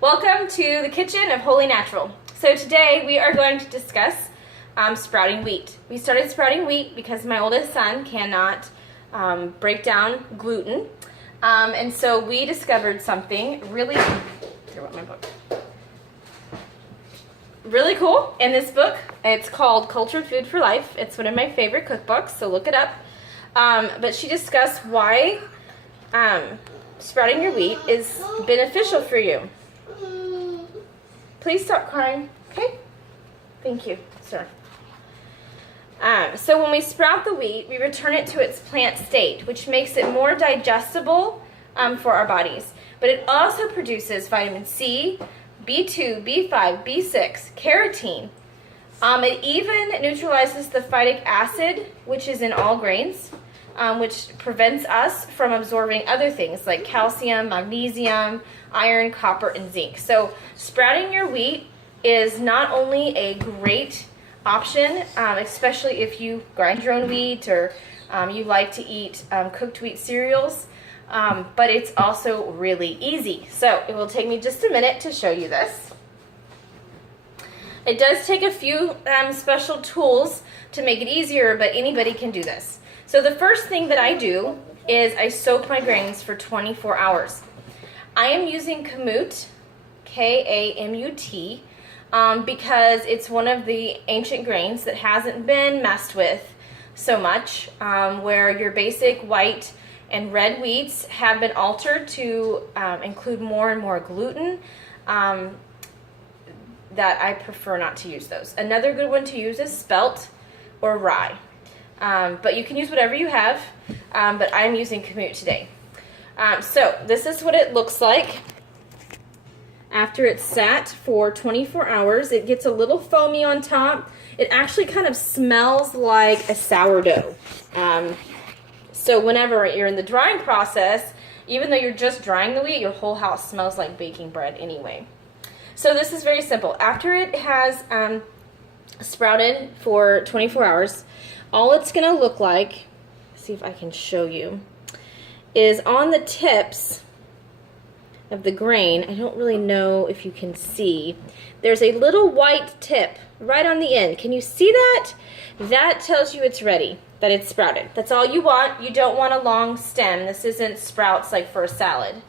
Welcome to the kitchen of Wholly Natural. So today we are going to discuss sprouting wheat. We started sprouting wheat because my oldest son cannot break down gluten. And so we discovered something really, here, what my book? Really cool in this book. It's called Cultured Food for Life. It's one of my favorite cookbooks, so look it up. But she discussed why sprouting your wheat is beneficial for you. Please stop crying, okay? Thank you, sir. So when we sprout the wheat, we return it to its plant state, which makes it more digestible for our bodies. But it also produces vitamin C, B2, B5, B6, carotene. It even neutralizes the phytic acid, which is in all grains, which prevents us from absorbing other things like calcium, magnesium, iron, copper, and zinc. So sprouting your wheat is not only a great option, especially if you grind your own wheat or you like to eat cooked wheat cereals, but it's also really easy. So it will take me just a minute to show you this. It does take a few special tools to make it easier, but anybody can do this. So the first thing that I do is I soak my grains for 24 hours. I am using Kamut, K-A-M-U-T, because it's one of the ancient grains that hasn't been messed with so much, where your basic white and red wheats have been altered to include more and more gluten, that I prefer not to use those. Another good one to use is spelt or rye. But you can use whatever you have, but I'm using Kamut today. So this is what it looks like after it's sat for 24 hours. It gets a little foamy on top. It actually kind of smells like a sourdough. So whenever you're in the drying process, even though you're just drying the wheat, your whole house smells like baking bread anyway. So this is very simple. After it has sprouted for 24 hours, all it's going to look like, see if I can show you, is on the tips of the grain. I don't really know if you can see. There's a little white tip right on the end. Can you see that? That tells you it's ready, that it's sprouted. That's all you want. You don't want a long stem. This isn't sprouts like for a salad.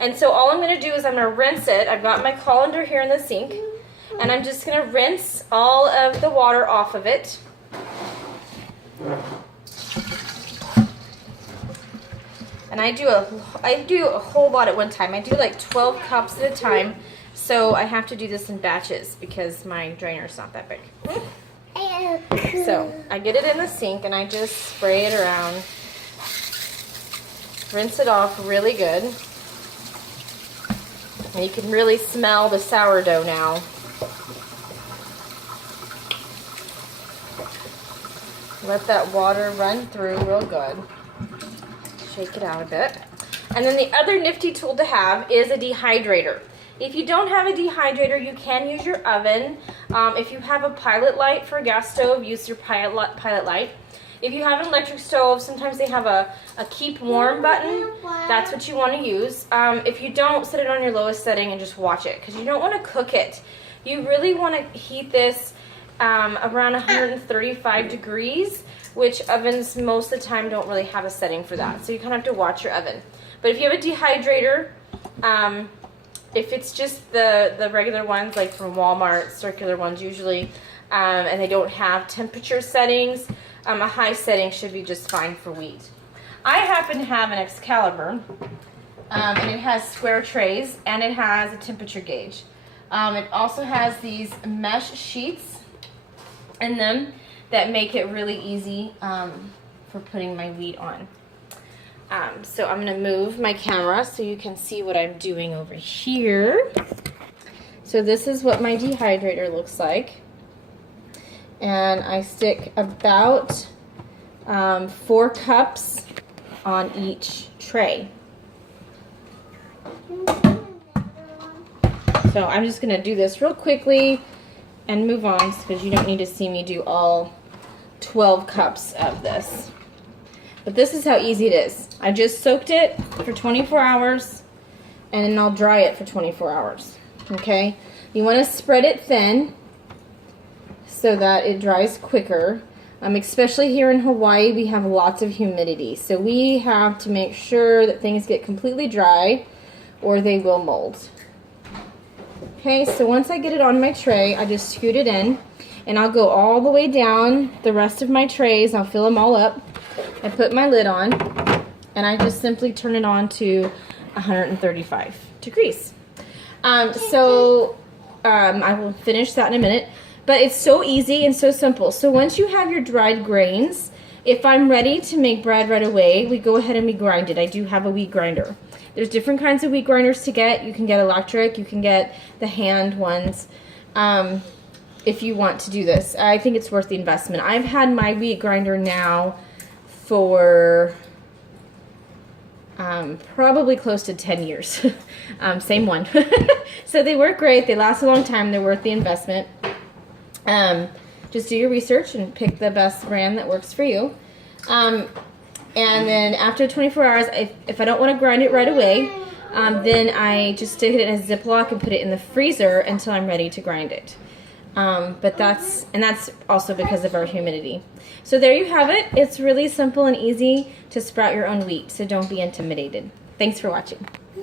And so all I'm going to do is I'm going to rinse it. I've got my colander here in the sink, and I'm just going to rinse all of the water off of it. And I do a whole lot at one time. I do like 12 cups at a time, so I have to do this in batches because my drainer's not that big. So I get it in the sink and I just spray it around, rinse it off really good, and you can really smell the sourdough now. Let that water run through real good. Shake it out a bit. And then the other nifty tool to have is a dehydrator. If you don't have a dehydrator, you can use your oven. If you have a Pilot Light for a gas stove, use your Pilot Light. If you have an electric stove, sometimes they have a keep warm button. That's what you want to use. If you don't, set it on your lowest setting and just watch it, because you don't want to cook it. You really want to heat this around 135 degrees, which ovens most of the time don't really have a setting for that. So you kind of have to watch your oven. But if you have a dehydrator, if it's just the regular ones like from Walmart, circular ones usually, and they don't have temperature settings, a high setting should be just fine for wheat. I happen to have an Excalibur, and it has square trays and it has a temperature gauge. It also has these mesh sheets in them that make it really easy for putting my wheat on. So I'm going to move my camera so you can see what I'm doing over here. So this is what my dehydrator looks like. And I stick about 4 cups on each tray. So I'm just going to do this real quickly and move on, because you don't need to see me do all 12 cups of this. But this is how easy it is. I just soaked it for 24 hours and then I'll dry it for 24 hours. Okay, you want to spread it thin so that it dries quicker. Especially here in Hawaii, we have lots of humidity, so we have to make sure that things get completely dry or they will mold. Okay, so once I get it on my tray, I just scoot it in, and I'll go all the way down the rest of my trays. I'll fill them all up. I put my lid on, and I just simply turn it on to 135 degrees. I will finish that in a minute. But it's so easy and so simple. So once you have your dried grains, if I'm ready to make bread right away, we go ahead and we grind it. I do have a wheat grinder. There's different kinds of wheat grinders to get. You can get electric, you can get the hand ones if you want to do this. I think it's worth the investment. I've had my wheat grinder now for probably close to 10 years. Same one. So they work great. They last a long time. They're worth the investment. Just do your research and pick the best brand that works for you. And then after 24 hours, if I don't want to grind it right away, then I just stick it in a Ziploc and put it in the freezer until I'm ready to grind it. But that's also because of our humidity. So there you have it. It's really simple and easy to sprout your own wheat, so don't be intimidated. Thanks for watching.